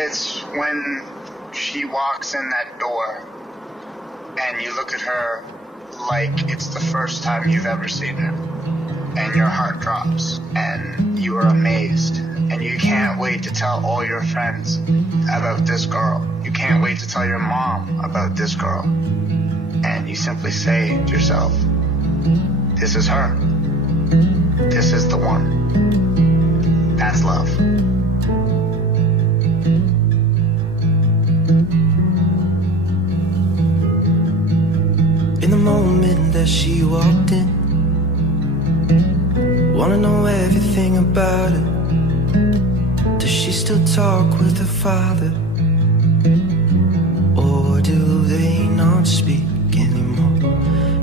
It's when she walks in that door and you look at her like it's the first time you've ever seen her, and your heart drops and you are amazed, and you can't wait to tell all your friends about this girl. You can't wait to tell your mom about this girl, and you simply say to yourself, this is her. This is the one. That's love. In the moment that she walked in, wanna know everything about her. Does she still talk with her father? Or do they not speak anymore?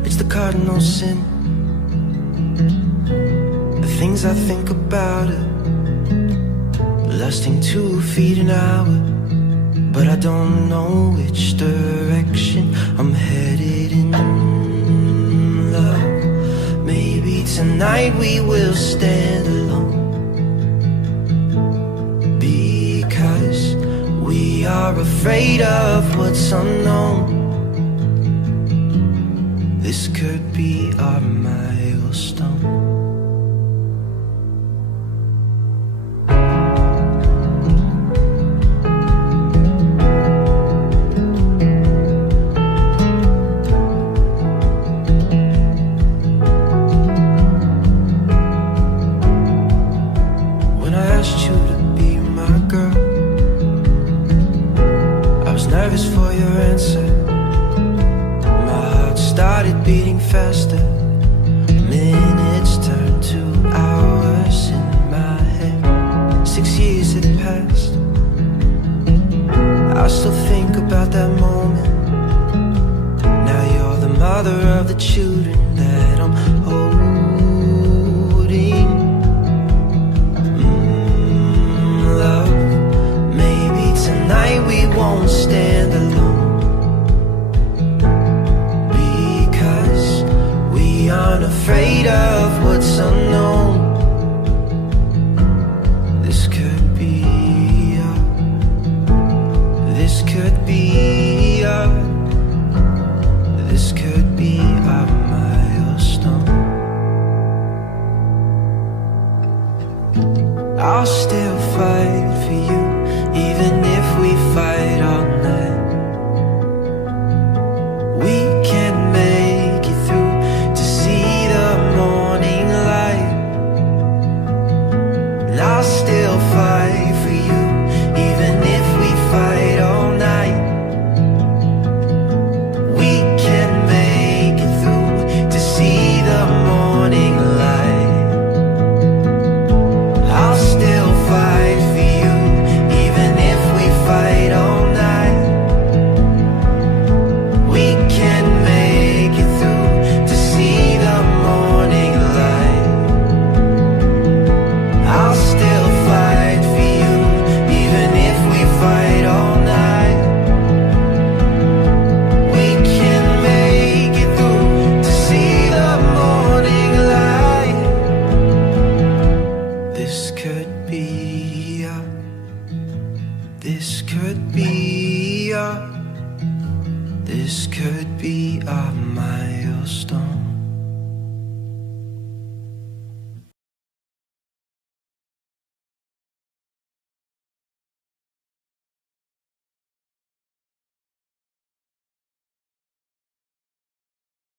It's the cardinal sin. The things I think about her, lasting 2 feet an hour, but I don't know which direction I'm headed in. Love, maybe tonight we will stand alone, because we are afraid of what's unknown. This could be our milestone. Nervous for your answer. My heart started beating faster. Minutes turned to hours in my head. 6 years had passed. I still think about that moment. Now you're the mother of the children that I'm holding. Love, maybe tonight we won't stand alone, because we aren't afraid of what's unknown. This could be this could be this could be our milestone. I'll still fight for you, even if we fight all night. We can make it through to see the morning light. And I'll still fight for you, even if we fight all night. We can make it through to see the morning light. I'll still fight for you, even if we fight all night. We can make it through to see the morning light. I'll still fight for you, even if we fight all night. We can make it through to see the morning light. This could be this could be this could be our milestone.